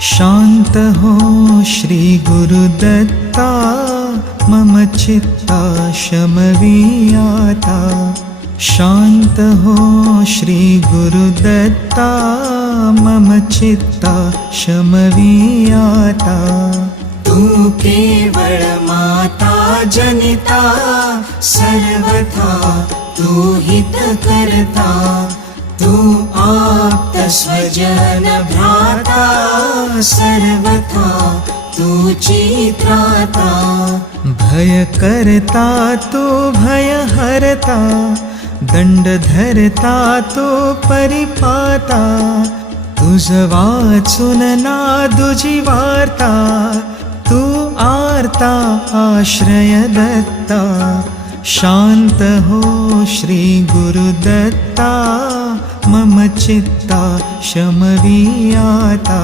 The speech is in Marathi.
शांत हो श्री गुरुदत्ता, मम चित्ता शमवीयाता। शांत हो श्री गुरुदत्ता, मम चित्ता शमवीयाता। तू केवळ माता जनिता, सर्वथा तू हित करता। तू आप्त स्वजन भ्राता, सर्वथा तूची त्राता। भय करता तू भय हरता, दंड धरता तो परिपाता। तुझ वाचून नादुजी वार्ता, तू आर्ता आश्रय दत्ता। शांत हो श्री गुरुदत्ता, मम चित्ता शमवीयाता।